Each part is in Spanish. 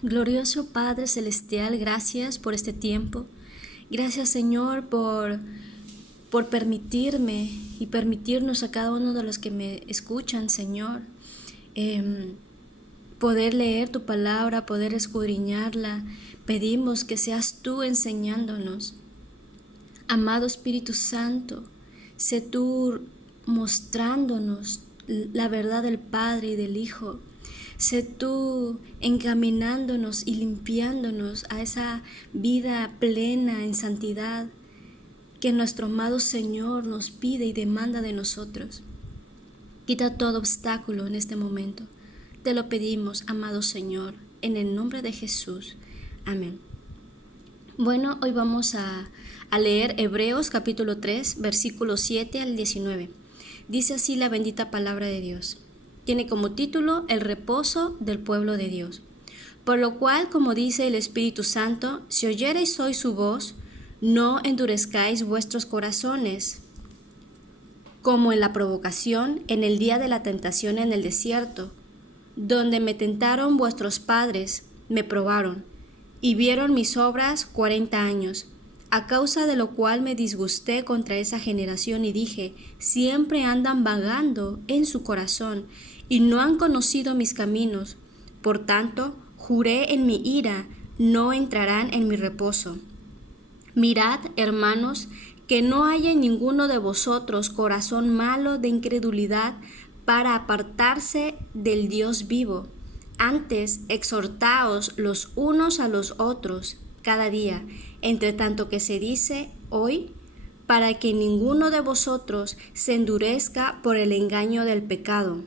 Glorioso Padre Celestial, gracias por este tiempo. Gracias, Señor, por permitirme y permitirnos a cada uno de los que me escuchan, Señor, poder leer tu palabra, poder escudriñarla. Pedimos que seas tú enseñándonos. Amado Espíritu Santo, sé tú mostrándonos la verdad del Padre y del Hijo. Sé tú encaminándonos y limpiándonos a esa vida plena en santidad que nuestro amado Señor nos pide y demanda de nosotros. Quita todo obstáculo en este momento. Te lo pedimos, amado Señor, en el nombre de Jesús. Amén. Bueno, hoy vamos a leer Hebreos capítulo 3, versículos 7 al 19. Dice así la bendita palabra de Dios. Tiene como título el reposo del pueblo de Dios. Por lo cual, como dice el Espíritu Santo, si oyereis hoy su voz, no endurezcáis vuestros corazones, como en la provocación, en el día de la tentación en el desierto, donde me tentaron vuestros padres, me probaron, y vieron mis obras 40 años, a causa de lo cual me disgusté contra esa generación y dije, siempre andan vagando en su corazón, y no han conocido mis caminos. Por tanto, juré en mi ira, no entrarán en mi reposo. Mirad, hermanos, que no haya en ninguno de vosotros corazón malo de incredulidad para apartarse del Dios vivo. Antes, exhortaos los unos a los otros cada día, entre tanto que se dice hoy, para que ninguno de vosotros se endurezca por el engaño del pecado.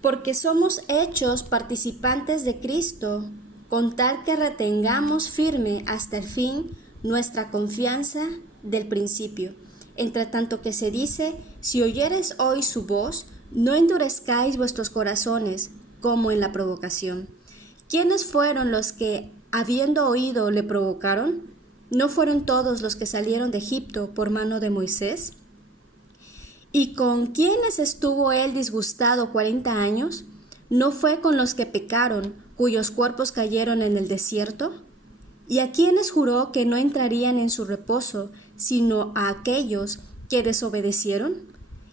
Porque somos hechos participantes de Cristo, con tal que retengamos firme hasta el fin nuestra confianza del principio. Entre tanto que se dice, si oyeres hoy su voz, no endurezcáis vuestros corazones, como en la provocación. ¿Quiénes fueron los que, habiendo oído, le provocaron? ¿No fueron todos los que salieron de Egipto por mano de Moisés? ¿Y con quiénes estuvo él disgustado 40 años? ¿No fue con los que pecaron, cuyos cuerpos cayeron en el desierto? ¿Y a quiénes juró que no entrarían en su reposo, sino a aquellos que desobedecieron?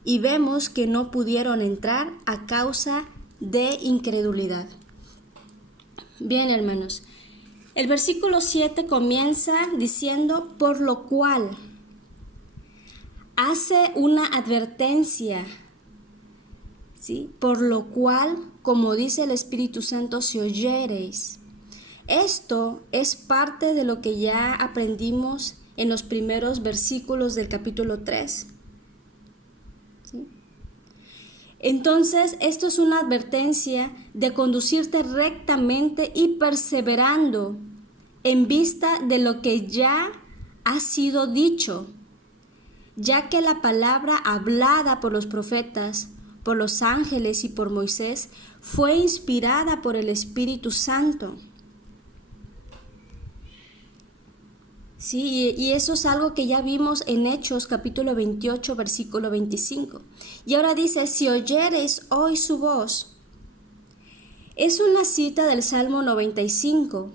Y vemos que no pudieron entrar a causa de incredulidad. Bien, hermanos, el versículo 7 comienza diciendo, por lo cual hace una advertencia, ¿sí? Por lo cual, como dice el Espíritu Santo, si oyereis. Esto es parte de lo que ya aprendimos en los primeros versículos del capítulo 3. ¿Sí? Entonces, esto es una advertencia de conducirte rectamente y perseverando en vista de lo que ya ha sido dicho, ya que la palabra hablada por los profetas, por los ángeles y por Moisés fue inspirada por el Espíritu Santo. Sí, y eso es algo que ya vimos en Hechos capítulo 28, versículo 25. Y ahora dice, si oyereis hoy su voz. Es una cita del Salmo 95.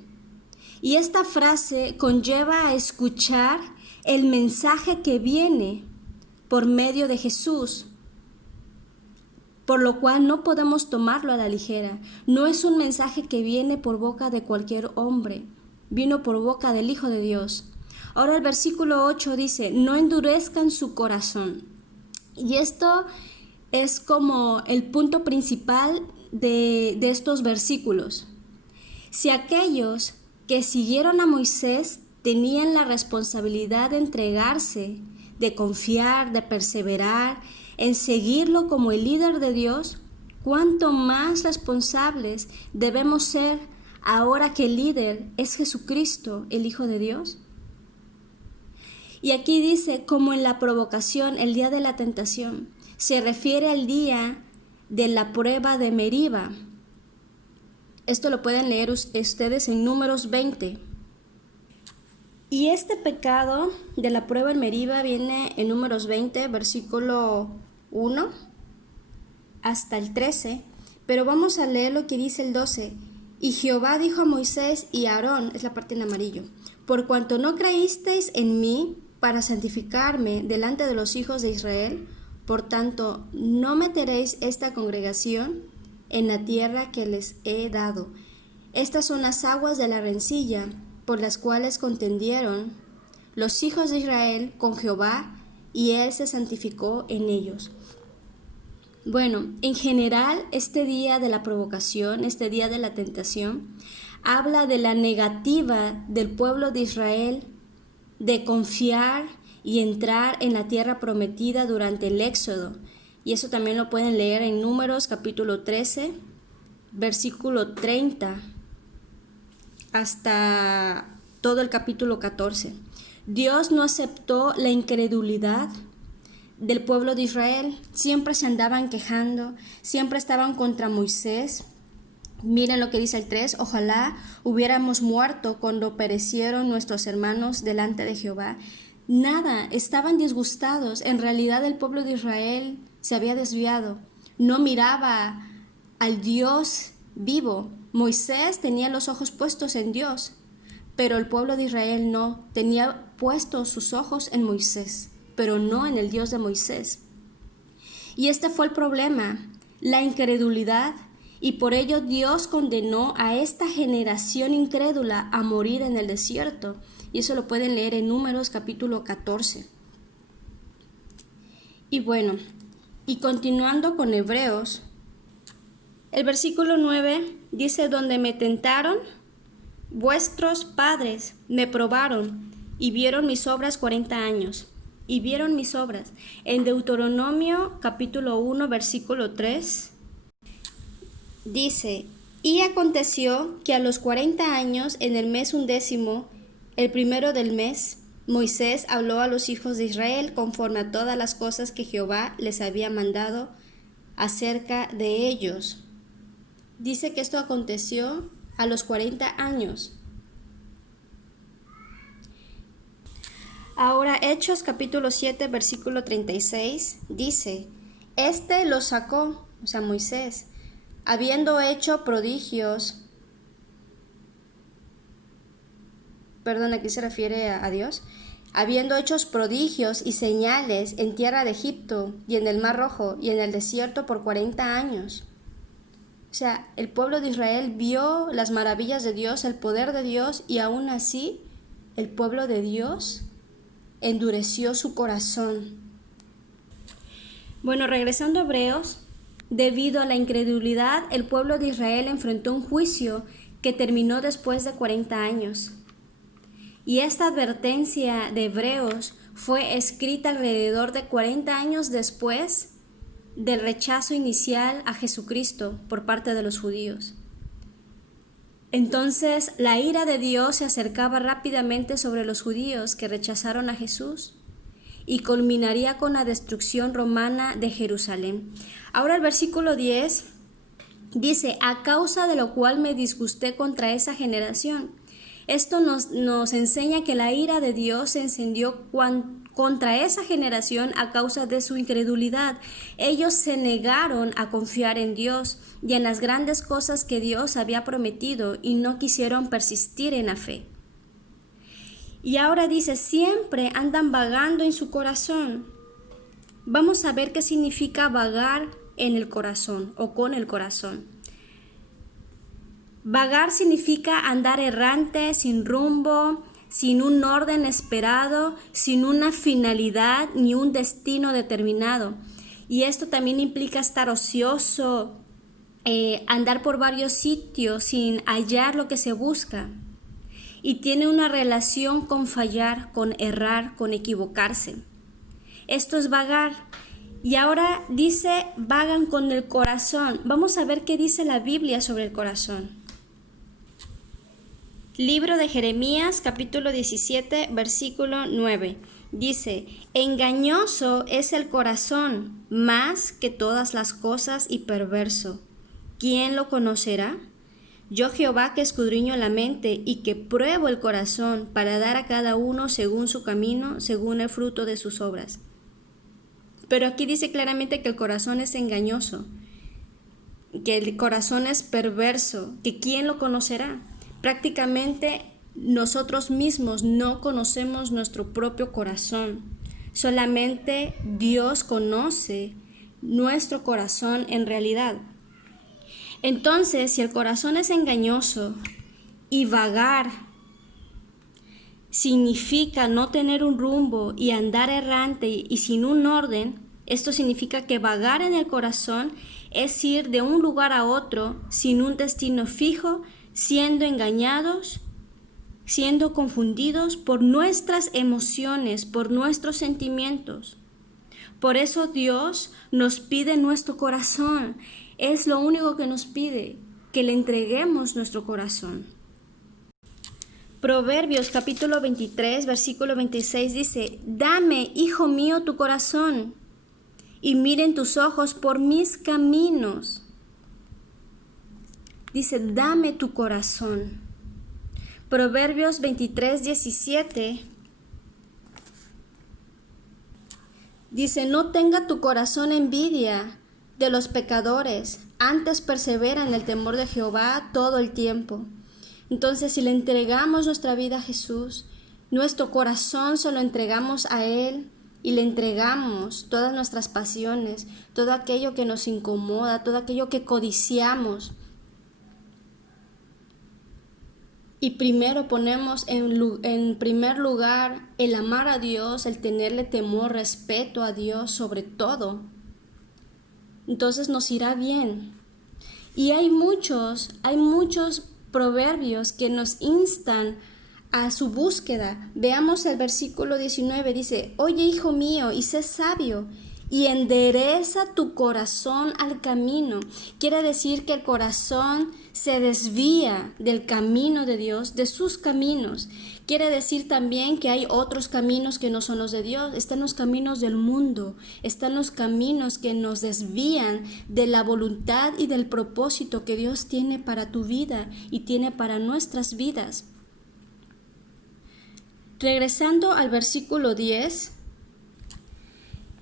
Y esta frase conlleva a escuchar el mensaje que viene por medio de Jesús, por lo cual no podemos tomarlo a la ligera. No es un mensaje que viene por boca de cualquier hombre, vino por boca del Hijo de Dios. Ahora el versículo 8 dice, no endurezcan su corazón. Y esto es como el punto principal de estos versículos. Si aquellos que siguieron a Moisés tenían la responsabilidad de entregarse, de confiar, de perseverar, en seguirlo como el líder de Dios, ¿cuánto más responsables debemos ser ahora que el líder es Jesucristo, el Hijo de Dios? Y aquí dice, como en la provocación, el día de la tentación, se refiere al día de la prueba de Meriba. Esto lo pueden leer ustedes en Números 20. Y este pecado de la prueba en Meriba viene en Números 20, versículo 1 hasta el 13. Pero vamos a leer lo que dice el 12. Y Jehová dijo a Moisés y a Aarón, es la parte en amarillo, por cuanto no creísteis en mí para santificarme delante de los hijos de Israel, por tanto no meteréis esta congregación en la tierra que les he dado. Estas son las aguas de la rencilla por las cuales contendieron los hijos de Israel con Jehová, y él se santificó en ellos. Bueno, en general, este día de la provocación, este día de la tentación, habla de la negativa del pueblo de Israel de confiar y entrar en la tierra prometida durante el Éxodo. Y eso también lo pueden leer en Números capítulo 13, versículo 30, hasta todo el capítulo 14. Dios no aceptó la incredulidad del pueblo de Israel. Siempre se andaban quejando, siempre estaban contra Moisés. Miren lo que dice el 3, ojalá hubiéramos muerto cuando perecieron nuestros hermanos delante de Jehová. Nada, estaban disgustados. En realidad el pueblo de Israel se había desviado, no miraba al Dios vivo. Moisés tenía los ojos puestos en Dios, pero el pueblo de Israel no, tenía puestos sus ojos en Moisés, pero no en el Dios de Moisés. Y este fue el problema, la incredulidad, y por ello Dios condenó a esta generación incrédula a morir en el desierto. Y eso lo pueden leer en Números capítulo 14. Y bueno, y continuando con Hebreos, el versículo 9 dice, donde me tentaron, vuestros padres me probaron y vieron mis obras 40 años. Y vieron mis obras. En Deuteronomio capítulo 1 versículo 3 dice, y aconteció que a los 40 años, en el mes 11, el primero del mes, Moisés habló a los hijos de Israel conforme a todas las cosas que Jehová les había mandado acerca de ellos. Dice que esto aconteció a los 40 años. Ahora Hechos capítulo 7 versículo 36 dice, este los sacó, o sea Moisés, habiendo hecho prodigios, aquí se refiere a Dios, habiendo hecho prodigios y señales en tierra de Egipto y en el Mar Rojo y en el desierto por 40 años. O sea, el pueblo de Israel vio las maravillas de Dios, el poder de Dios, y aún así el pueblo de Dios endureció su corazón. Bueno, regresando a Hebreos, debido a la incredulidad, el pueblo de Israel enfrentó un juicio que terminó después de 40 años. Y esta advertencia de Hebreos fue escrita alrededor de 40 años después del rechazo inicial a Jesucristo por parte de los judíos. Entonces, la ira de Dios se acercaba rápidamente sobre los judíos que rechazaron a Jesús y culminaría con la destrucción romana de Jerusalén. Ahora el versículo 10 dice, a causa de lo cual me disgusté contra esa generación. Esto nos enseña que la ira de Dios se encendió contra esa generación a causa de su incredulidad. Ellos se negaron a confiar en Dios y en las grandes cosas que Dios había prometido y no quisieron persistir en la fe. Y ahora dice, siempre andan vagando en su corazón. Vamos a ver qué significa vagar en el corazón o con el corazón. Vagar significa andar errante, sin rumbo, sin un orden esperado, sin una finalidad ni un destino determinado. Y esto también implica estar ocioso, andar por varios sitios sin hallar lo que se busca. Y tiene una relación con fallar, con errar, con equivocarse. Esto es vagar. Y ahora dice, vagan con el corazón. Vamos a ver qué dice la Biblia sobre el corazón. Libro de Jeremías, capítulo 17, versículo 9. Dice, engañoso es el corazón más que todas las cosas y perverso. ¿Quién lo conocerá? Yo Jehová que escudriño la mente y que pruebo el corazón para dar a cada uno según su camino, según el fruto de sus obras. Pero aquí dice claramente que el corazón es engañoso. que el corazón es perverso, que ¿quién lo conocerá? Prácticamente nosotros mismos no conocemos nuestro propio corazón. Solamente Dios conoce nuestro corazón en realidad. Entonces, si el corazón es engañoso y vagar significa no tener un rumbo y andar errante y sin un orden, esto significa que vagar en el corazón es ir de un lugar a otro sin un destino fijo, siendo engañados, siendo confundidos por nuestras emociones, por nuestros sentimientos. Por eso Dios nos pide nuestro corazón. Es lo único que nos pide, que le entreguemos nuestro corazón. Proverbios capítulo 23, versículo 26 dice: Dame, hijo mío, tu corazón, y miren tus ojos por mis caminos. Dice, dame tu corazón. Proverbios 23, 17 dice: No tenga tu corazón envidia de los pecadores, antes persevera en el temor de Jehová todo el tiempo. Entonces, si le entregamos nuestra vida a Jesús, nuestro corazón se lo entregamos a Él y le entregamos todas nuestras pasiones, todo aquello que nos incomoda, todo aquello que codiciamos. Y primero ponemos en primer lugar el amar a Dios, el tenerle temor, respeto a Dios sobre todo. Entonces nos irá bien. Y hay muchos proverbios que nos instan a su búsqueda. Veamos el versículo 19, dice: Oye, hijo mío, y sé sabio, y endereza tu corazón al camino. Quiere decir que el corazón se desvía del camino de Dios, de sus caminos. Quiere decir también que hay otros caminos que no son los de Dios. Están los caminos del mundo, están los caminos que nos desvían de la voluntad y del propósito que Dios tiene para tu vida y tiene para nuestras vidas. Regresando al versículo 10,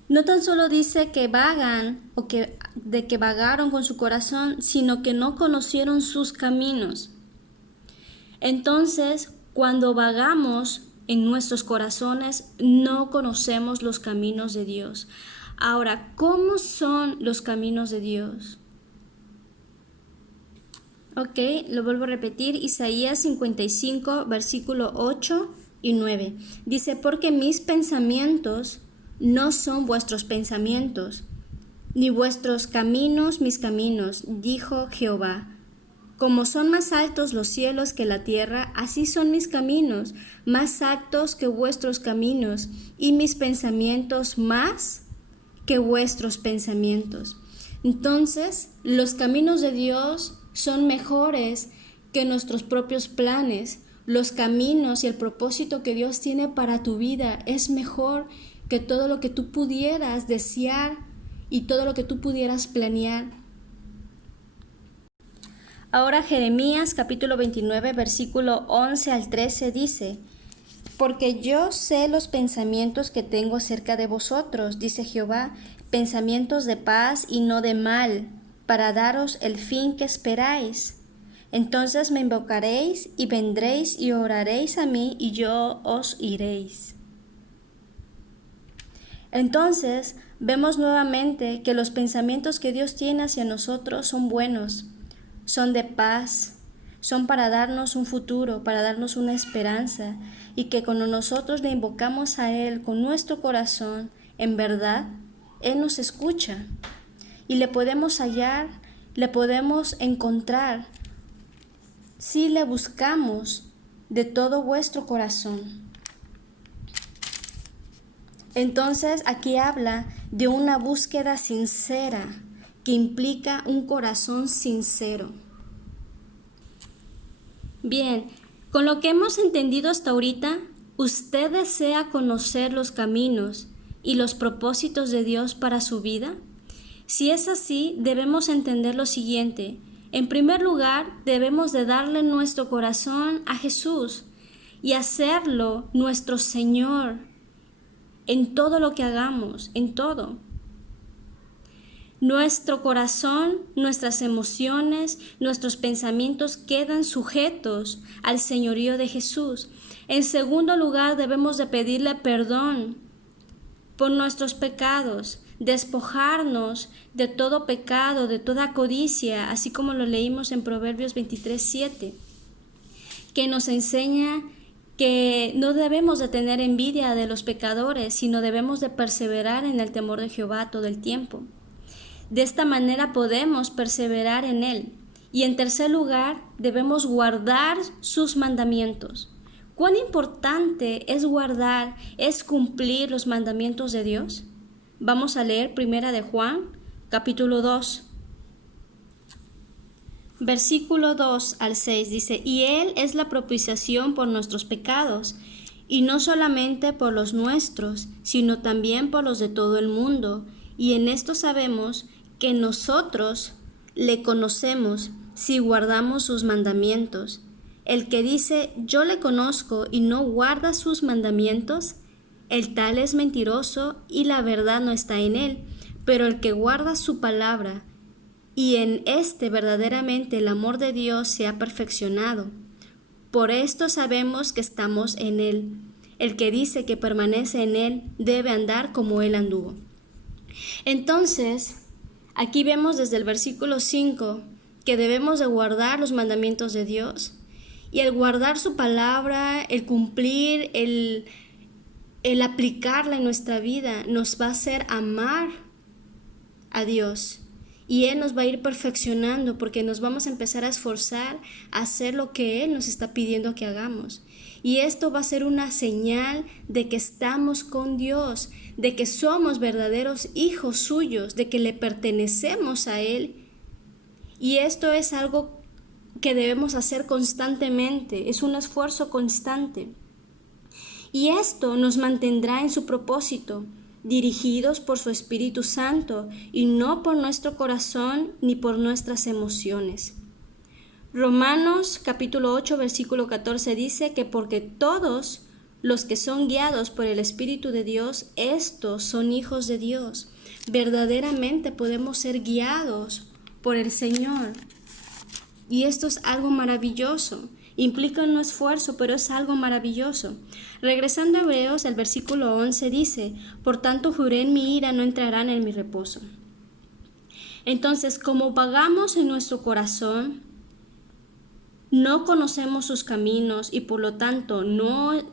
no tan solo dice que vagan o que vagaron con su corazón, sino que no conocieron sus caminos. Entonces, cuando vagamos en nuestros corazones, no conocemos los caminos de Dios. Ahora, ¿cómo son los caminos de Dios? Ok, lo vuelvo a repetir, Isaías 55, versículo 8 y 9. Dice: Porque mis pensamientos no son vuestros pensamientos, ni vuestros caminos mis caminos, dijo Jehová. Como son más altos los cielos que la tierra, así son mis caminos, más altos que vuestros caminos, y mis pensamientos más que vuestros pensamientos. Entonces, los caminos de Dios son mejores que nuestros propios planes. Los caminos y el propósito que Dios tiene para tu vida es mejor que todo lo que tú pudieras desear y todo lo que tú pudieras planear. Ahora Jeremías capítulo 29, versículo 11 al 13 dice: Porque yo sé los pensamientos que tengo acerca de vosotros, dice Jehová, pensamientos de paz y no de mal, para daros el fin que esperáis. Entonces me invocaréis y vendréis y oraréis a mí y yo os iréis. Entonces vemos nuevamente que los pensamientos que Dios tiene hacia nosotros son buenos, son de paz, son para darnos un futuro, para darnos una esperanza, y que cuando nosotros le invocamos a Él con nuestro corazón, en verdad, Él nos escucha y le podemos hallar, le podemos encontrar si le buscamos de todo vuestro corazón. Entonces aquí habla de una búsqueda sincera que implica un corazón sincero. Bien, con lo que hemos entendido hasta ahorita, ¿usted desea conocer los caminos y los propósitos de Dios para su vida? Si es así, debemos entender lo siguiente. En primer lugar, debemos de darle nuestro corazón a Jesús y hacerlo nuestro Señor en todo lo que hagamos, en todo. Nuestro corazón, nuestras emociones, nuestros pensamientos quedan sujetos al señorío de Jesús. En segundo lugar, debemos de pedirle perdón por nuestros pecados, despojarnos de todo pecado, de toda codicia, así como lo leímos en Proverbios 23:7, que nos enseña que no debemos de tener envidia de los pecadores, sino debemos de perseverar en el temor de Jehová todo el tiempo. De esta manera podemos perseverar en Él. Y en tercer lugar, debemos guardar sus mandamientos. ¿Cuán importante es guardar, es cumplir los mandamientos de Dios? Vamos a leer 1 de Juan, capítulo 2. Versículo 2 al 6 dice, y Él es la propiciación por nuestros pecados, y no solamente por los nuestros, sino también por los de todo el mundo. Y en esto sabemos que nosotros le conocemos si guardamos sus mandamientos. El que dice, yo le conozco y no guarda sus mandamientos, el tal es mentiroso y la verdad no está en él. Pero el que guarda su palabra, y en este verdaderamente el amor de Dios se ha perfeccionado. Por esto sabemos que estamos en él. El que dice que permanece en él debe andar como él anduvo. Entonces, aquí vemos desde el versículo 5 que debemos de guardar los mandamientos de Dios. Y el guardar su palabra, el cumplir, el aplicarla en nuestra vida nos va a hacer amar a Dios. Y Él nos va a ir perfeccionando porque nos vamos a empezar a esforzar a hacer lo que Él nos está pidiendo que hagamos. Y esto va a ser una señal de que estamos con Dios, de que somos verdaderos hijos suyos, de que le pertenecemos a Él. Y esto es algo que debemos hacer constantemente, es un esfuerzo constante. Y esto nos mantendrá en su propósito, dirigidos por su Espíritu Santo y no por nuestro corazón ni por nuestras emociones. Romanos capítulo 8 versículo 14 dice que porque todos los que son guiados por el Espíritu de Dios, estos son hijos de Dios. Verdaderamente podemos ser guiados por el Señor. Y esto es algo maravilloso. Implica un esfuerzo, pero es algo maravilloso. Regresando a Hebreos, el versículo 11 dice, por tanto juré en mi ira, no entrarán en mi reposo. Entonces, como vagamos en nuestro corazón, no conocemos sus caminos y por lo tanto no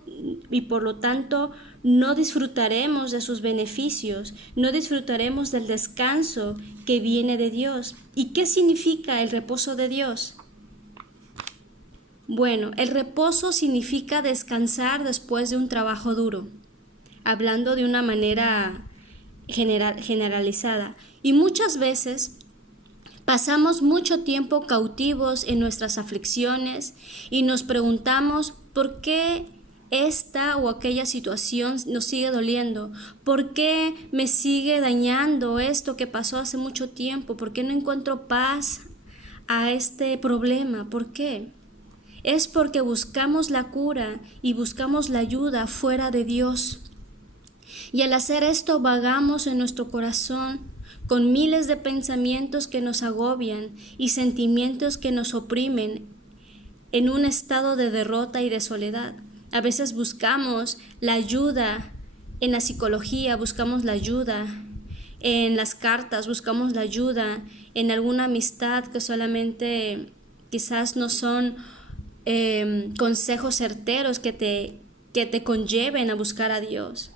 disfrutaremos de sus beneficios, no disfrutaremos del descanso que viene de Dios. ¿Y qué significa el reposo de Dios? Bueno, el reposo significa descansar después de un trabajo duro, hablando de una manera generalizada. Y muchas veces pasamos mucho tiempo cautivos en nuestras aflicciones y nos preguntamos por qué esta o aquella situación nos sigue doliendo, por qué me sigue dañando esto que pasó hace mucho tiempo, por qué no encuentro paz a este problema, ¿por qué? Es porque buscamos la cura y buscamos la ayuda fuera de Dios. Y al hacer esto vagamos en nuestro corazón con miles de pensamientos que nos agobian y sentimientos que nos oprimen en un estado de derrota y de soledad. A veces buscamos la ayuda en la psicología, buscamos la ayuda en las cartas, buscamos la ayuda en alguna amistad que solamente quizás no son consejos certeros que te conlleven a buscar a Dios.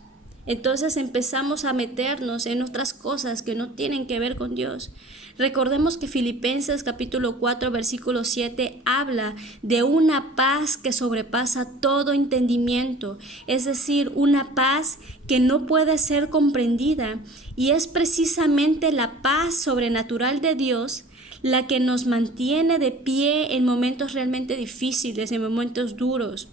Entonces empezamos a meternos en otras cosas que no tienen que ver con Dios. Recordemos que Filipenses capítulo 4 versículo 7 habla de una paz que sobrepasa todo entendimiento, es decir, una paz que no puede ser comprendida, y es precisamente la paz sobrenatural de Dios la que nos mantiene de pie en momentos realmente difíciles, en momentos duros.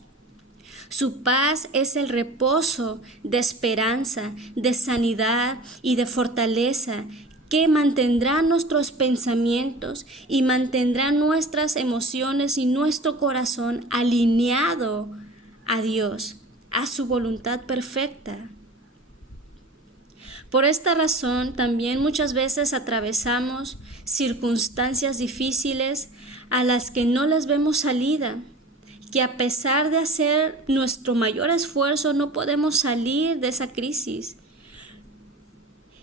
Su paz es el reposo de esperanza, de sanidad y de fortaleza que mantendrá nuestros pensamientos y mantendrá nuestras emociones y nuestro corazón alineado a Dios, a su voluntad perfecta. Por esta razón, también muchas veces atravesamos circunstancias difíciles a las que no les vemos salida, que a pesar de hacer nuestro mayor esfuerzo no podemos salir de esa crisis.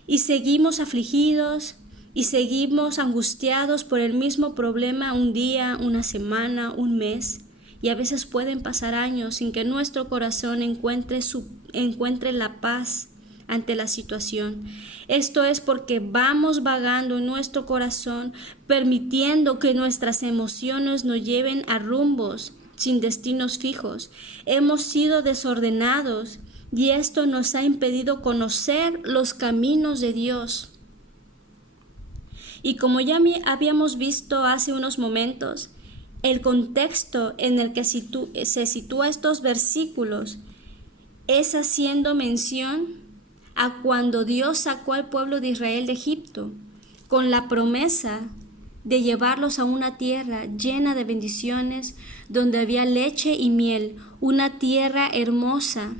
Y seguimos afligidos y seguimos angustiados por el mismo problema un día, una semana, un mes. Y a veces pueden pasar años sin que nuestro corazón encuentre la paz ante la situación. Esto es porque vamos vagando en nuestro corazón, permitiendo que nuestras emociones nos lleven a rumbos sin destinos fijos. Hemos sido desordenados y esto nos ha impedido conocer los caminos de Dios. Y como ya habíamos visto hace unos momentos, el contexto en el que se sitúa estos versículos es haciendo mención a cuando Dios sacó al pueblo de Israel de Egipto, con la promesa de llevarlos a una tierra llena de bendiciones, donde había leche y miel, una tierra hermosa.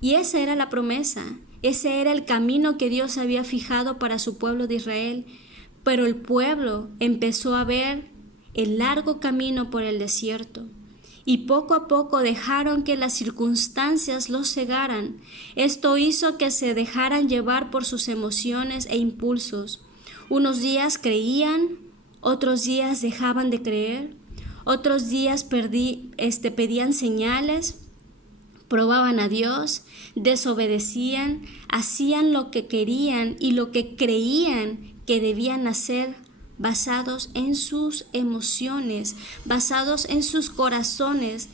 Y esa era la promesa, ese era el camino que Dios había fijado para su pueblo de Israel, pero el pueblo empezó a ver el largo camino por el desierto. Y poco a poco dejaron que las circunstancias los cegaran. Esto hizo que se dejaran llevar por sus emociones e impulsos. Unos días creían, otros días dejaban de creer, otros días pedían señales, probaban a Dios, desobedecían, hacían lo que querían y lo que creían que debían hacer, basados en sus emociones, basados en sus corazones.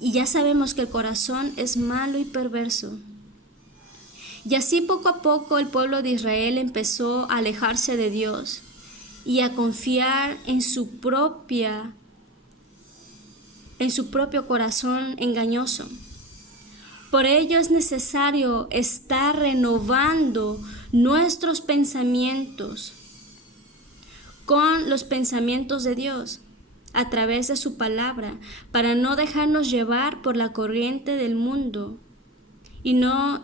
Y ya sabemos que el corazón es malo y perverso. Y así poco a poco el pueblo de Israel empezó a alejarse de Dios y a confiar en su propio corazón engañoso. Por ello es necesario estar renovando nuestros pensamientos con los pensamientos de Dios a través de su palabra, para no dejarnos llevar por la corriente del mundo y no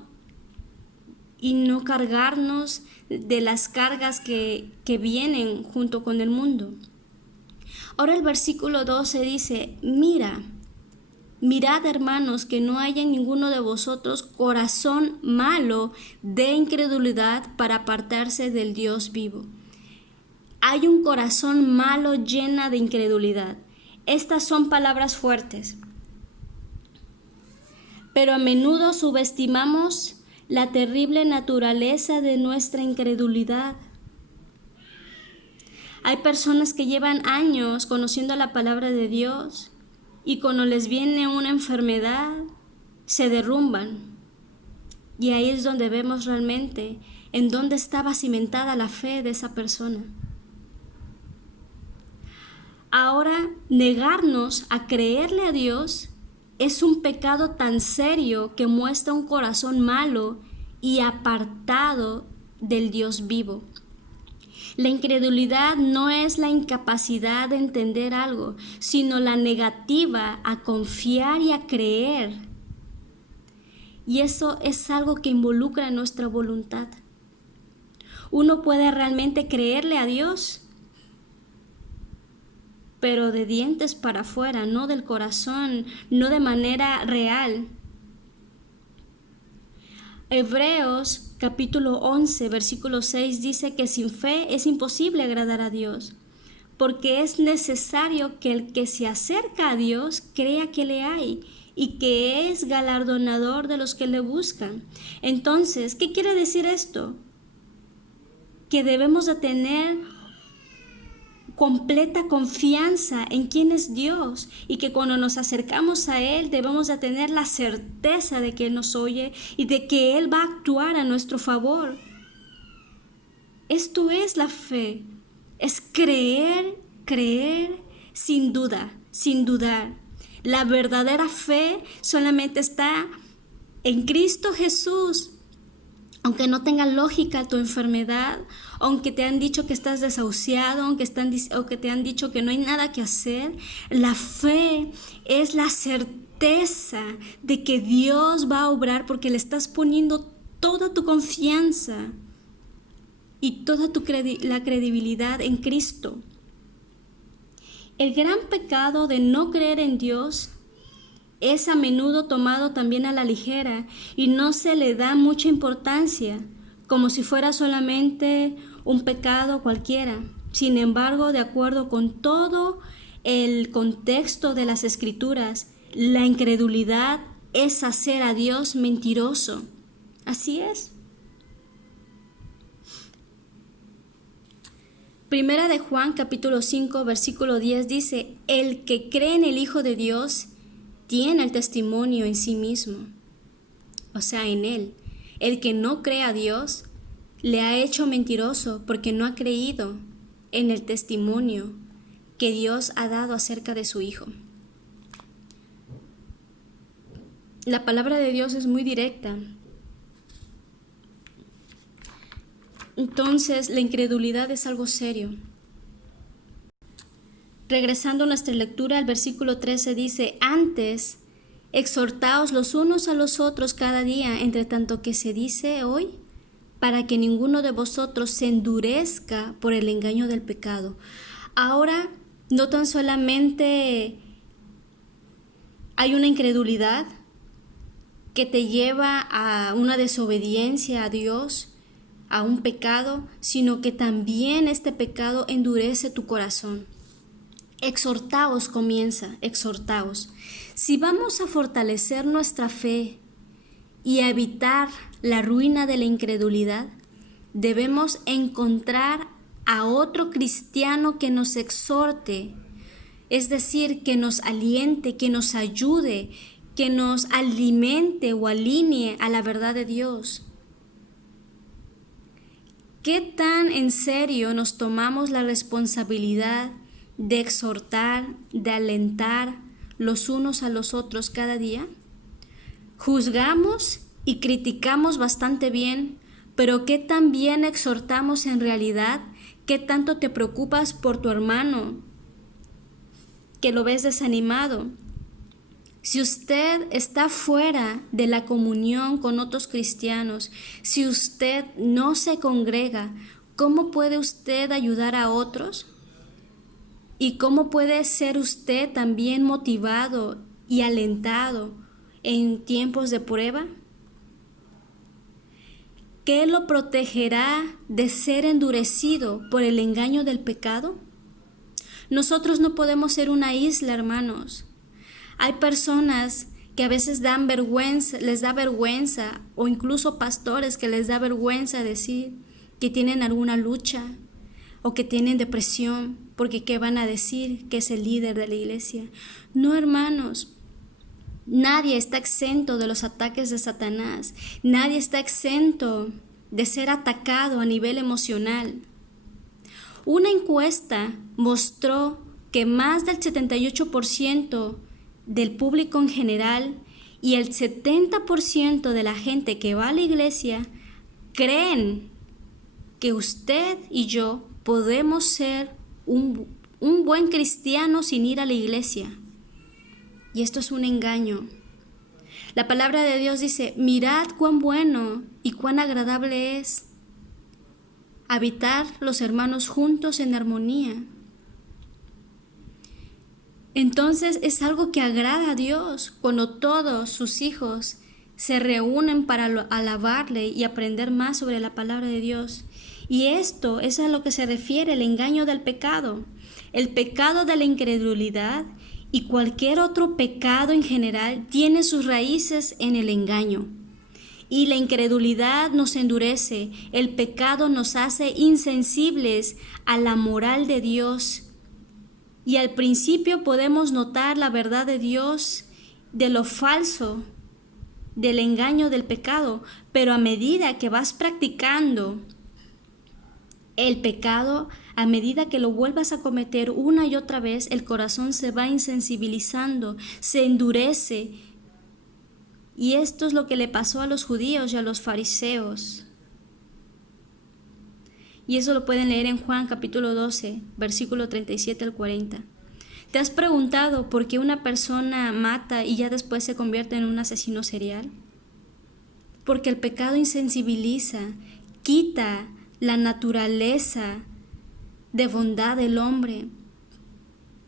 cargarnos de las cargas que vienen junto con el mundo. Ahora el versículo 12 dice: mirad, hermanos, que no haya en ninguno de vosotros corazón malo de incredulidad para apartarse del Dios vivo. Hay un corazón malo llena de incredulidad. Estas son palabras fuertes. Pero a menudo subestimamos la terrible naturaleza de nuestra incredulidad. Hay personas que llevan años conociendo la palabra de Dios y cuando les viene una enfermedad, se derrumban. Y ahí es donde vemos realmente en dónde estaba cimentada la fe de esa persona. Ahora, negarnos a creerle a Dios es un pecado tan serio que muestra un corazón malo y apartado del Dios vivo. La incredulidad no es la incapacidad de entender algo, sino la negativa a confiar y a creer. Y eso es algo que involucra nuestra voluntad. Uno puede realmente creerle a Dios, pero de dientes para afuera, no del corazón, no de manera real. Hebreos capítulo 11, versículo 6 dice que sin fe es imposible agradar a Dios, porque es necesario que el que se acerca a Dios crea que le hay y que es galardonador de los que le buscan. Entonces, ¿qué quiere decir esto? Que debemos de tener completa confianza en quién es Dios y que cuando nos acercamos a Él debemos de tener la certeza de que Él nos oye y de que Él va a actuar a nuestro favor. Esto es la fe, es creer sin duda, sin dudar. La verdadera fe solamente está en Cristo Jesús. Aunque no tenga lógica tu enfermedad, aunque te han dicho que estás desahuciado, aunque te han dicho que no hay nada que hacer, la fe es la certeza de que Dios va a obrar porque le estás poniendo toda tu confianza y toda la credibilidad en Cristo. El gran pecado de no creer en Dios es a menudo tomado también a la ligera y no se le da mucha importancia, como si fuera solamente un pecado cualquiera. Sin embargo, de acuerdo con todo el contexto de las Escrituras, la incredulidad es hacer a Dios mentiroso. Así es. Primera de Juan, capítulo 5, versículo 10 dice: el que cree en el Hijo de Dios tiene el testimonio en sí mismo, o sea, en Él. El que no cree a Dios le ha hecho mentiroso porque no ha creído en el testimonio que Dios ha dado acerca de su Hijo. La palabra de Dios es muy directa. Entonces, la incredulidad es algo serio. Regresando a nuestra lectura, al versículo 13 dice: antes, exhortaos los unos a los otros cada día, entre tanto que se dice hoy, para que ninguno de vosotros se endurezca por el engaño del pecado. Ahora, no tan solamente hay una incredulidad que te lleva a una desobediencia a Dios, a un pecado, sino que también este pecado endurece tu corazón. Exhortaos comienza, exhortaos. Si vamos a fortalecer nuestra fe y a evitar la ruina de la incredulidad, debemos encontrar a otro cristiano que nos exhorte, es decir, que nos aliente, que nos ayude, que nos alimente o alinee a la verdad de Dios. ¿Qué tan en serio nos tomamos la responsabilidad de exhortar, de alentar los unos a los otros cada día? Juzgamos y criticamos bastante bien, pero ¿qué tan bien exhortamos en realidad? ¿Qué tanto te preocupas por tu hermano que lo ves desanimado? Si usted está fuera de la comunión con otros cristianos, si usted no se congrega, ¿cómo puede usted ayudar a otros? ¿Y cómo puede ser usted también motivado y alentado en tiempos de prueba? ¿Qué lo protegerá de ser endurecido por el engaño del pecado? Nosotros no podemos ser una isla, hermanos. Hay personas que a veces les da vergüenza, o incluso pastores que les da vergüenza decir que tienen alguna lucha o que tienen depresión, porque ¿qué van a decir? Que es el líder de la iglesia. No, hermanos, nadie está exento de los ataques de Satanás. Nadie está exento de ser atacado a nivel emocional. Una encuesta mostró que más del 78% del público en general y el 70% de la gente que va a la iglesia creen que usted y yo podemos ser un buen cristiano sin ir a la iglesia. Y esto es un engaño. La palabra de Dios dice: mirad cuán bueno y cuán agradable es habitar los hermanos juntos en armonía. Entonces es algo que agrada a Dios cuando todos sus hijos se reúnen para alabarle y aprender más sobre la palabra de Dios. Y esto es a lo que se refiere el engaño del pecado. El pecado de la incredulidad y cualquier otro pecado en general tiene sus raíces en el engaño. Y la incredulidad nos endurece, el pecado nos hace insensibles a la moral de Dios. Y al principio podemos notar la verdad de Dios de lo falso, del engaño del pecado, pero a medida que vas practicando el pecado, a medida que lo vuelvas a cometer una y otra vez, el corazón se va insensibilizando, se endurece. Y esto es lo que le pasó a los judíos y a los fariseos. Y eso lo pueden leer en Juan capítulo 12, versículo 37 al 40. ¿Te has preguntado por qué una persona mata y ya después se convierte en un asesino serial? porque el pecado insensibiliza, quita la naturaleza de bondad del hombre,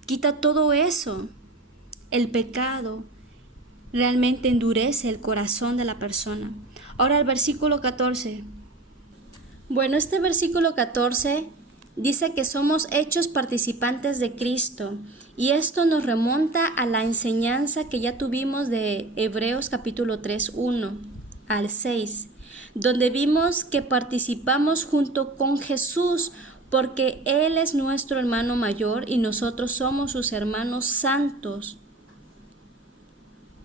quita todo eso. El pecado realmente endurece el corazón de la persona. Ahora el versículo 14. Bueno, este versículo 14 dice que somos hechos participantes de Cristo, y esto nos remonta a la enseñanza que ya tuvimos de Hebreos capítulo 3, 1 al 6, donde vimos que participamos junto con Jesús porque Él es nuestro hermano mayor y nosotros somos sus hermanos santos.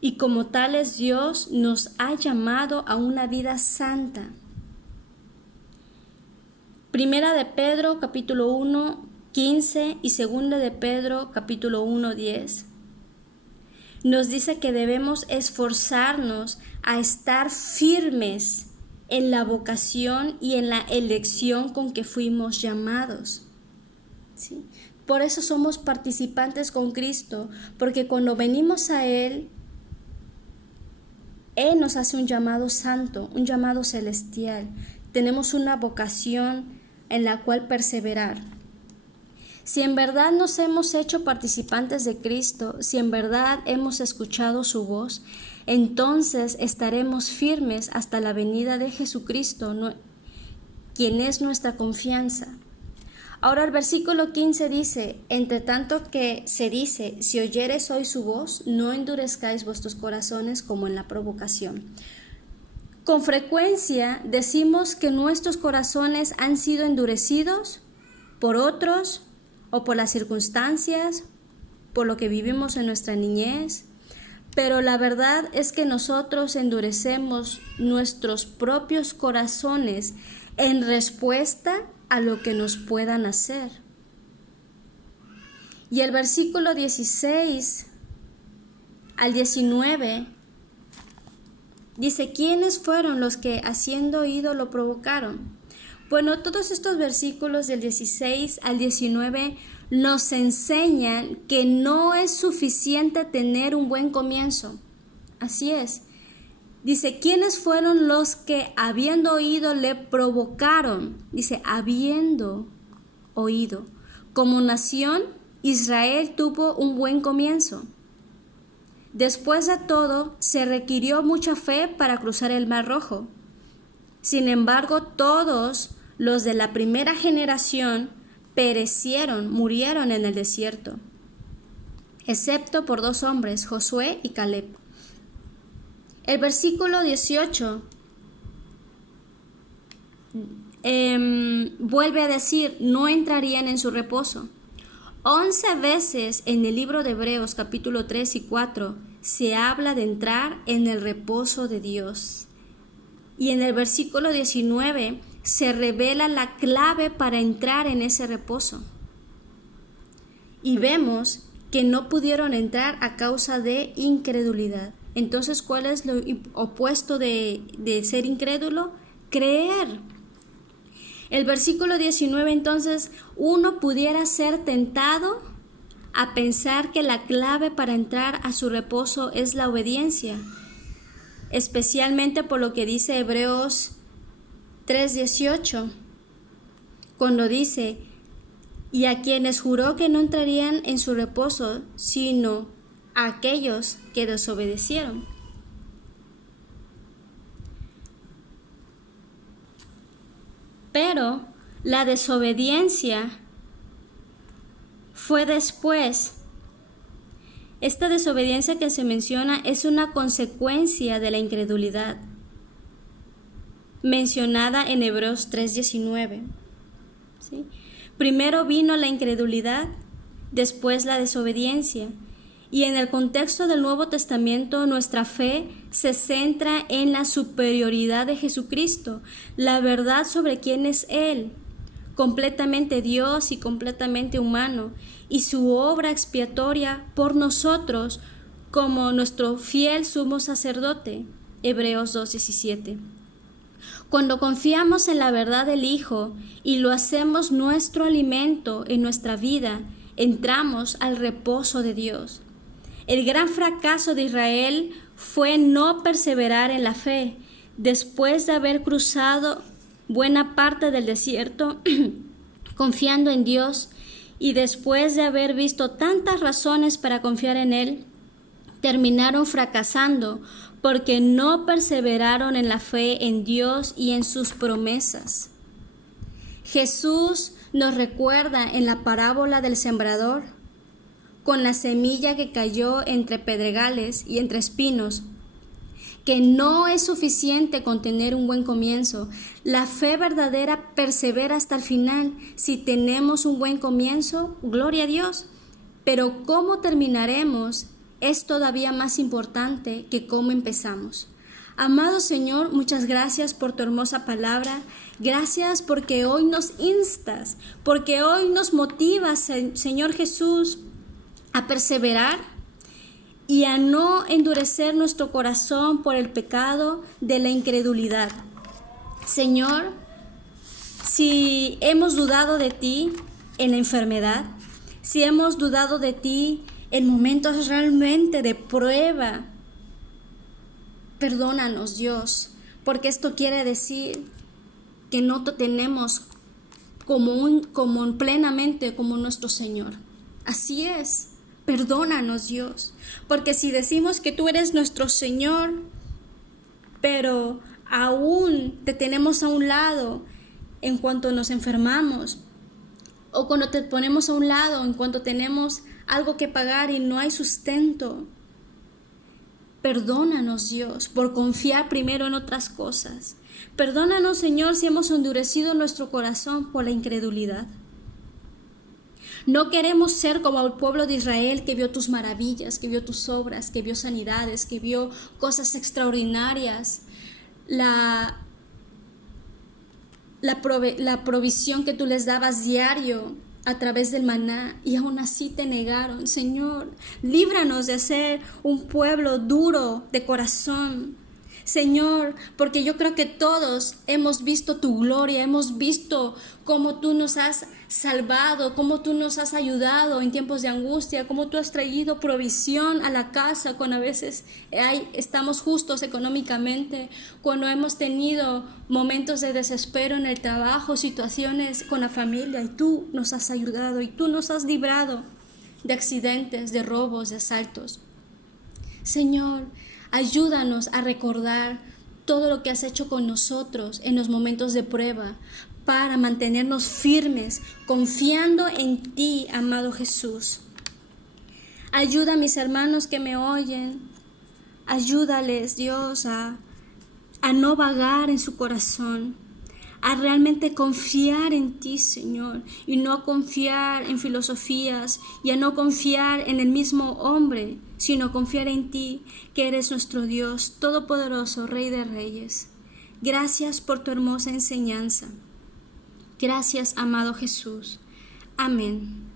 Y como tales Dios nos ha llamado a una vida santa. Primera de Pedro capítulo 1, 15 y segunda de Pedro capítulo 1, 10 nos dice que debemos esforzarnos a estar firmes en la vocación y en la elección con que fuimos llamados. ¿Sí? Por eso somos participantes con Cristo, porque cuando venimos a Él nos hace un llamado santo, un llamado celestial. Tenemos una vocación en la cual perseverar. Si en verdad nos hemos hecho participantes de Cristo, si en verdad hemos escuchado su voz, entonces estaremos firmes hasta la venida de Jesucristo, quien es nuestra confianza. Ahora el versículo 15 dice, entre tanto que se dice, si oyereis hoy su voz, no endurezcáis vuestros corazones como en la provocación. Con frecuencia decimos que nuestros corazones han sido endurecidos por otros, o por las circunstancias, por lo que vivimos en nuestra niñez, pero la verdad es que nosotros endurecemos nuestros propios corazones en respuesta a lo que nos puedan hacer. Y el versículo 16 al 19 dice, ¿quiénes fueron los que haciendo oído lo provocaron? Bueno, todos estos versículos del 16 al 19 nos enseñan que no es suficiente tener un buen comienzo. Así es. Dice, ¿quiénes fueron los que habiendo oído le provocaron? Dice, habiendo oído. Como nación, Israel tuvo un buen comienzo. Después de todo, se requirió mucha fe para cruzar el Mar Rojo. Sin embargo, todos los de la primera generación perecieron, murieron en el desierto, excepto por 2 hombres, Josué y Caleb. El versículo 18 vuelve a decir, no entrarían en su reposo. 11 veces en el libro de Hebreos capítulo 3 y 4 se habla de entrar en el reposo de Dios. Y en el versículo 19 se revela la clave para entrar en ese reposo. Y vemos que no pudieron entrar a causa de incredulidad. Entonces, ¿cuál es lo opuesto de ser incrédulo? Creer. El versículo 19, entonces, uno pudiera ser tentado a pensar que la clave para entrar a su reposo es la obediencia, especialmente por lo que dice Hebreos 3:18, cuando dice, y a quienes juró que no entrarían en su reposo, sino a aquellos que desobedecieron. Pero la desobediencia fue después. Esta desobediencia que se menciona es una consecuencia de la incredulidad, mencionada en Hebreos 3:19. ¿Sí? Primero vino la incredulidad, después la desobediencia. Y en el contexto del Nuevo Testamento, nuestra fe se centra en la superioridad de Jesucristo, la verdad sobre quién es Él, completamente Dios y completamente humano, y su obra expiatoria por nosotros como nuestro fiel sumo sacerdote, Hebreos 2:17. Cuando confiamos en la verdad del Hijo y lo hacemos nuestro alimento en nuestra vida, entramos al reposo de Dios. El gran fracaso de Israel fue no perseverar en la fe. después de haber cruzado buena parte del desierto, confiando en Dios, y después de haber visto tantas razones para confiar en Él, terminaron fracasando porque no perseveraron en la fe en Dios y en sus promesas. Jesús nos recuerda en la parábola del sembrador, con la semilla que cayó entre pedregales y entre espinos, que no es suficiente con tener un buen comienzo. La fe verdadera persevera hasta el final. Si tenemos un buen comienzo, gloria a Dios. Pero cómo terminaremos es todavía más importante que cómo empezamos. Amado Señor, muchas gracias por tu hermosa palabra. Gracias porque hoy nos instas, porque hoy nos motivas, Señor Jesús, a perseverar y a no endurecer nuestro corazón por el pecado de la incredulidad. Señor, si hemos dudado de ti en la enfermedad, si hemos dudado de ti en momentos realmente de prueba, perdónanos, Dios, porque esto quiere decir que no te tenemos como plenamente como nuestro Señor. Así es. Perdónanos, Dios, porque si decimos que tú eres nuestro Señor, pero aún te tenemos a un lado en cuanto nos enfermamos, o cuando te ponemos a un lado en cuanto tenemos algo que pagar y no hay sustento, perdónanos, Dios, por confiar primero en otras cosas. Perdónanos, Señor, si hemos endurecido nuestro corazón por la incredulidad. No queremos ser como el pueblo de Israel que vio tus maravillas, que vio tus obras, que vio sanidades, que vio cosas extraordinarias, la provisión que tú les dabas diario a través del maná, y aún así te negaron. Señor, líbranos de ser un pueblo duro de corazón. Señor, porque yo creo que todos hemos visto tu gloria, hemos visto cómo tú nos has salvado, cómo tú nos has ayudado en tiempos de angustia, cómo tú has traído provisión a la casa cuando a veces estamos justos económicamente, cuando hemos tenido momentos de desespero en el trabajo, situaciones con la familia, y tú nos has ayudado y tú nos has librado de accidentes, de robos, de asaltos. Señor, ayúdanos a recordar todo lo que has hecho con nosotros en los momentos de prueba, para mantenernos firmes, confiando en ti, amado Jesús. Ayuda a mis hermanos que me oyen. Ayúdales, Dios, a no vagar en su corazón, a realmente confiar en ti, Señor, y no a confiar en filosofías, y a no confiar en el mismo hombre, sino confiar en ti, que eres nuestro Dios todopoderoso, Rey de Reyes. Gracias por tu hermosa enseñanza. Gracias, amado Jesús. Amén.